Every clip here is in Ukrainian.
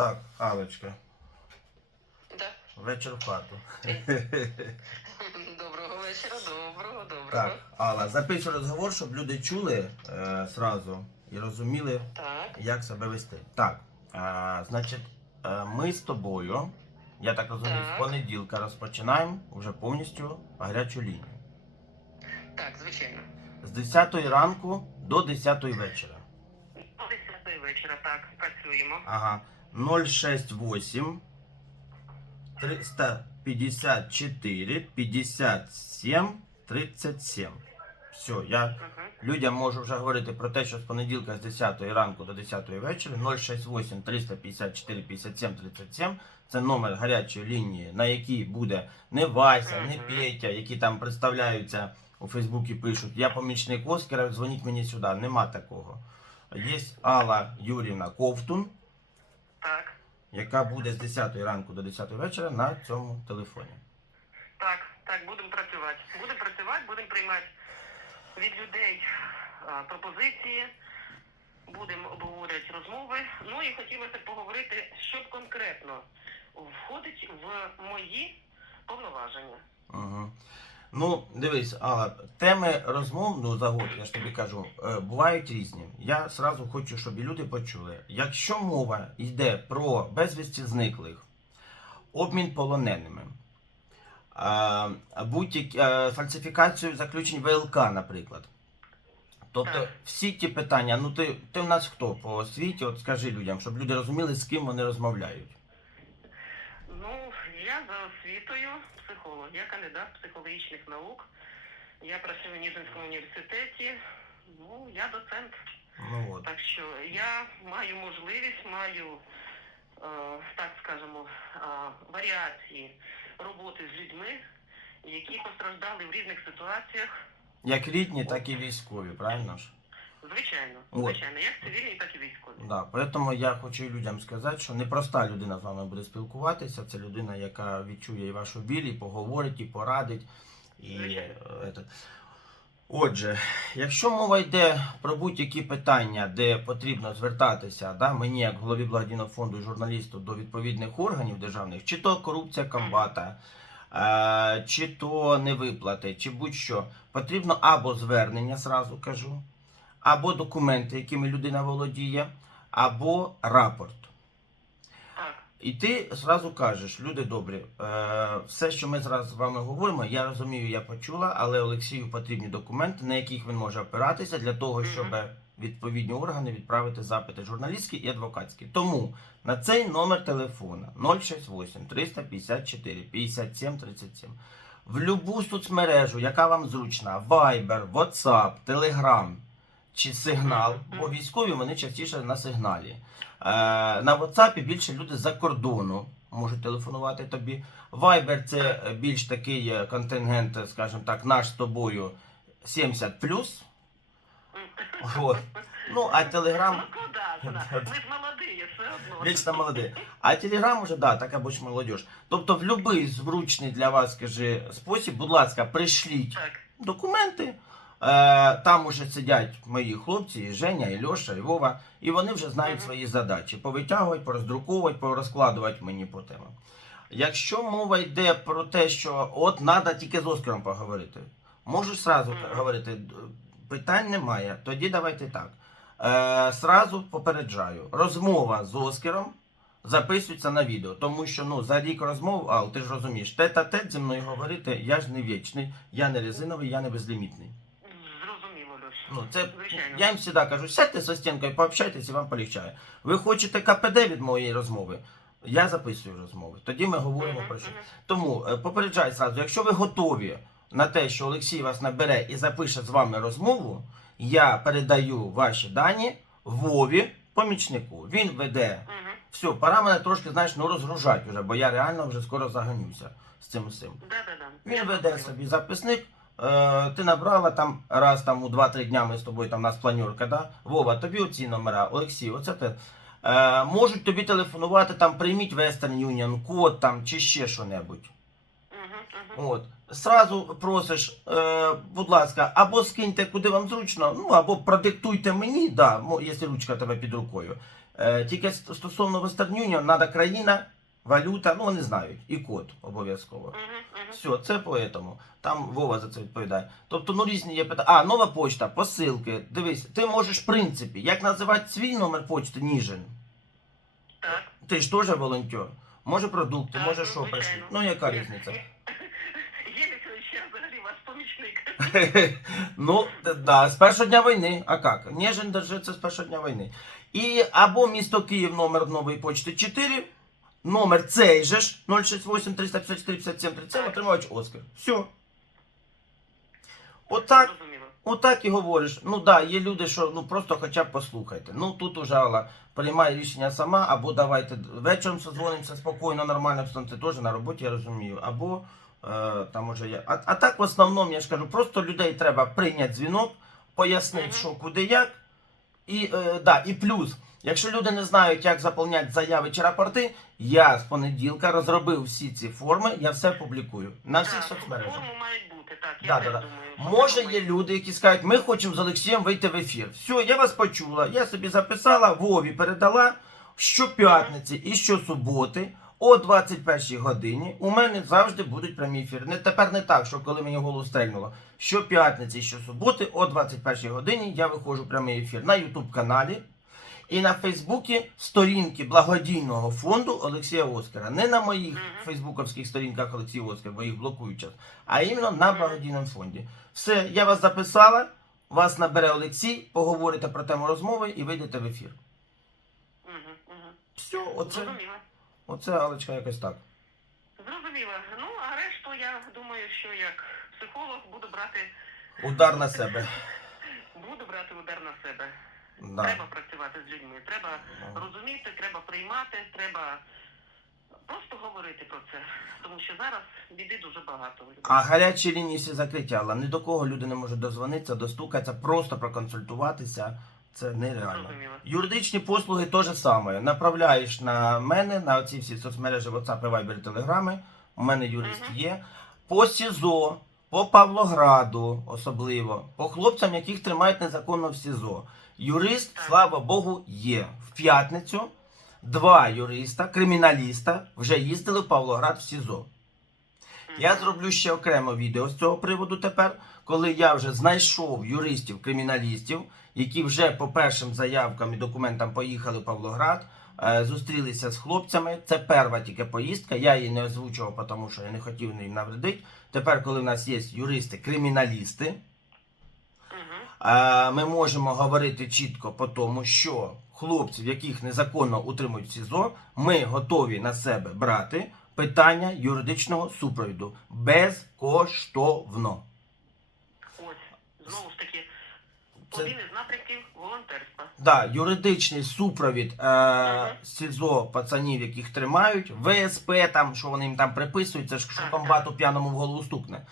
Так, Алечка, Да. вечір в хату. Доброго вечора, доброго, доброго. Так, Алла, записуй розговор, щоб люди чули е, сразу і розуміли, Так. як себе вести. Так, е, значить, е, ми з тобою, я так розумію, з Так. понеділка розпочинаємо вже повністю гарячу лінію. Так, звичайно. З 10 ранку до 10 вечора. О 10 вечора, так, працюємо. Ага. 068 354 57 37. Все, я Угу. людям можу вже говорити про те, що з понеділка з 10 ранку до 10 вечора 068 354 57 37 це номер гарячої лінії, на якій буде не Вася, не Петя, які там представляються у Фейсбуці, пишуть Я помічник Оскара, дзвоніть мені сюди. Нема такого. Є Алла Юрівна Ковтун, Так, яка буде з 10 ранку до 10 вечора на цьому телефоні. так, так, будемо працювати. Будемо працювати, будемо приймати від людей а, пропозиції, будемо обговорювати розмови. Ну і хотілося б поговорити, що конкретно входить в мої повноваження. Угу. Ну, дивись, Алла, теми розмов, ну за год, я ж тобі кажу, е, бувають різні. Я сразу хочу, щоб люди почули. Якщо мова йде про безвісті зниклих, обмін полоненими, будь-які фальсифікацію заключень ВЛК, наприклад. Тобто всі ті питання, ну ти, ти в нас хто по освіті, от скажи людям, щоб люди розуміли, з ким вони розмовляють. Ну, я за освітою психолог, я кандидат психологічних наук. Я працюю в Ніжинському університеті. Ну, я доцент. Ну от. Так що я маю можливість, маю, е, так скажемо, е, варіації роботи з людьми, які постраждали в різних ситуаціях. Як рідні, так і військові, правильно ж? Звичайно, звичайно, як цивільні, так і військові. Да, поэтому я хочу людям сказати, що непроста людина з вами буде спілкуватися. Це людина, яка відчує і вашу біль, і поговорить, і порадить. І, е. Отже, якщо мова йде про будь-які питання, де потрібно звертатися, да, мені як голові благодійного фонду і журналісту до відповідних органів державних, чи то корупція комбата, е, чи то невиплати, чи будь-що, потрібно або звернення, зразу кажу, або документи, якими людина володіє, або рапорт. І ти зразу кажеш, люди добрі, е, все, що ми зараз з вами говоримо, я розумію, я почула, але Олексію потрібні документи, на яких він може опиратися для того, щоб відповідні органи відправити запити журналістські і адвокатські. Тому на цей номер телефона 068 354 57 37 в любу соцмережу, яка вам зручна, Viber, WhatsApp, Telegram чи сигнал, бо військові вони частіше на сигналі. Е, на WhatsApp більше люди з-за кордону можуть телефонувати тобі. Viber це більш такий е, контингент, е, скажімо так, наш з тобою 70 Вот. Ну, а Telegram Ну? Ми ж молоді, все одно. Вічно молодий. А Телеграм уже, да, така більш молодіж. Тобто в будь-який зручний для вас, скажи, спосіб, будь ласка, пришліть Так, документи. Е, там уже сидять мої хлопці, і Женя, і Льоша, і Вова, і вони вже знають свої задачі. Повитягувати, пороздруковувати, порозкладувати мені по темам. Якщо мова йде про те, що от треба тільки з Оскаром поговорити, можу сразу говорити, питань немає. Тоді давайте так. Е, сразу попереджаю, розмова з Оскаром записується на відео, тому що ну за рік розмов, Ал, ти ж розумієш, тет-а-тет зі мною говорити, я ж не вічний, я не резиновий, я не безлімітний. Ну, це Звичайно. я їм завжди кажу, сядьте за стінкою, пообщайтесь і вам полегчає. Ви хочете КПД від моєї розмови? Я записую розмови. Тоді ми говоримо Мгм, про що. мгм. Тому е, попереджаю зразу, якщо ви готові на те, що Олексій вас набере і запише з вами розмову, я передаю ваші дані Вові, помічнику. Він веде. Мгм. Все, пора мене трошки, знаєш, ну розгружати вже, бо я реально вже скоро загонюся з цим усім. Да-да-да. Він веде собі записник. Е, ти набрала там раз там у 2-3 дня ми з тобою там у нас планерка, да? Вова, тобі оці номера, Олексій, оце те. Е, можуть тобі телефонувати, там прийміть Western Union, код там чи ще що-небудь. Мгм. От. Сразу просиш, е, будь ласка, або скиньте куди вам зручно, ну або продиктуйте мені, да, якщо ручка тебе під рукою. Е, тільки стосовно Western Union, треба країна, валюта, ну вони знають, і код обов'язково. Угу, угу. Все, це поэтому. Там Вова за це відповідає. Тобто, ну різні є питання. А, нова почта, посилки. Дивись, ти можеш, в принципі, як називати свій номер почти Ніжин. Так. Ти ж теж волонтер. Може продукти, Так, може ну, що прийшли. Ну яка різниця? ну, да, з першого дня війни. А як? Ніжин держиться з першого дня війни. І або місто Київ, номер нової почти 4, номер цей же ж 068 354 57 37, отримувач Оскар. Все. Отак. Отак і говориш. Ну да, є люди, що ну просто хоча б послухайте. Ну тут уже Алла приймає рішення сама, або давайте вечором созвонимося спокійно, нормально, це теж на роботі, я розумію. Або е, там уже є. А, а так в основному я ж кажу, просто людей треба прийняти дзвінок, пояснити, що куди як. І, е, да, і плюс, якщо люди не знають, як заповняти заяви чи рапорти, я з понеділка розробив всі ці форми, я все публікую на всіх соцмережах. Форми мають бути, так. Я Да, да, да. думаю. Може, є люди, які скажуть, ми хочемо з Олексієм вийти в ефір. Все, я вас почула. Я собі записала, Вові передала щоп'ятниці і щосуботи о 21 годині. У мене завжди будуть прямі ефіри. Не тепер не так, що коли мені в голову стрельнуло. Щоп'ятниці і щосуботи о 21 годині я виходжу в прямий ефір на Ютуб каналі. І на Фейсбуці сторінки благодійного фонду Олексія Оскара. Не на моїх фейсбуковських сторінках Олексія Оскар, бо їх блокують час, а іменно на благодійному фонді. Все, я вас записала, вас набере Олексій, поговорите про тему розмови і вийдете в ефір. Мгм, мгм. Все, оце, Зрозуміло. оце Алечка якось так. Зрозуміло. Ну, а решту я думаю, що як психолог буду брати Удар на себе. буду брати удар на себе. Да. Треба працювати з людьми, треба розуміти, треба приймати, треба просто говорити про це. Тому що зараз біди дуже багато. А гарячі лінії всі закриті, але ні до кого люди не можуть дозвонитися, достукатися, просто проконсультуватися. Це нереально. Зрозуміло. Юридичні послуги те ж саме. Направляєш на мене, на ці всі соцмережі WhatsApp, Viber, Telegram. У мене юрист Мгм. є. По СІЗО, по Павлограду, особливо, по хлопцям, яких тримають незаконно в СІЗО. Юрист, слава Богу, є. В п'ятницю два юриста, криміналіста вже їздили в Павлоград в СІЗО. Я зроблю ще окремо відео з цього приводу тепер, коли я вже знайшов юристів, криміналістів, які вже по першим заявкам і документам поїхали в Павлоград, е, зустрілися з хлопцями. Це перша тільки поїздка. Я її не озвучував, тому що я не хотів їм навредити. Тепер, коли в нас є юристи-криміналісти, ми можемо говорити чітко по тому, що хлопців, яких незаконно утримують в СІЗО, ми готові на себе брати питання юридичного супровіду безкоштовно. Ось, знову ж таки, один із напрямків волонтерства. Да, юридичний супровід е, Мгм. СІЗО пацанів, яких тримають, ВСП, там, що вони їм там приписують, це ж що комбату п'яному в голову стукне.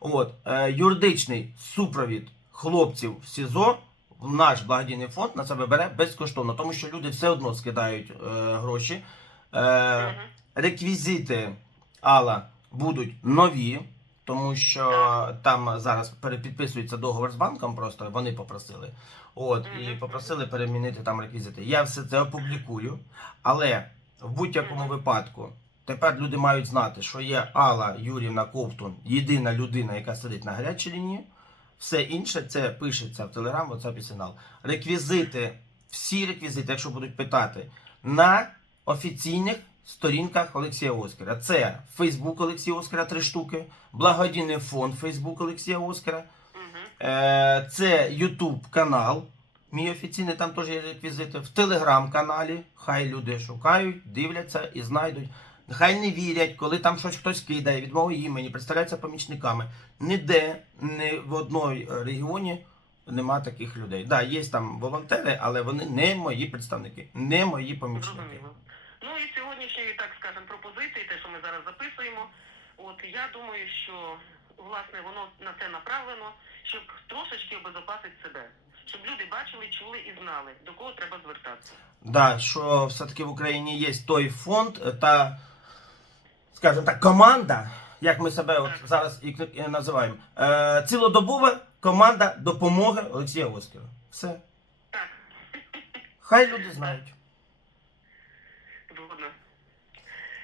От, е, юридичний супровід хлопців в СІЗО в наш благодійний фонд на себе бере безкоштовно, тому що люди все одно скидають е, гроші. Е, реквізити Алла будуть нові, тому що там зараз перепідписується договор з банком, просто вони попросили. От, і попросили перемінити там реквізити. Я все це опублікую, але в будь-якому випадку тепер люди мають знати, що є Алла Юрівна Ковтун, єдина людина, яка сидить на гарячій лінії. Все інше це пишеться в Телеграм, WhatsApp і сигнал. Реквізити, всі реквізити, якщо будуть питати, на офіційних сторінках Олексія Оскара. Це Фейсбук Олексія Оскара, три штуки, благодійний фонд Фейсбук Олексія Оскара. Е, це Ютуб канал. Мій офіційний там теж є реквізити. В телеграм-каналі. Хай люди шукають, дивляться і знайдуть. Нехай не вірять, коли там щось хтось кидає від мого імені, представляються помічниками. Ніде, ні в одній регіоні нема таких людей. Да, є там волонтери, але вони не мої представники, не мої помічники. Ну і сьогоднішньої, так скажемо, пропозиції, те, що ми зараз записуємо. От я думаю, що власне воно на це направлено, щоб трошечки обезопасити себе, щоб люди бачили, чули і знали, до кого треба звертатися. Да, що все-таки в Україні є той фонд е, та, скажімо так, команда, як ми себе от зараз і називаємо. Е, цілодобова команда допомоги Олексія Оськіва. Все. Хай люди знають.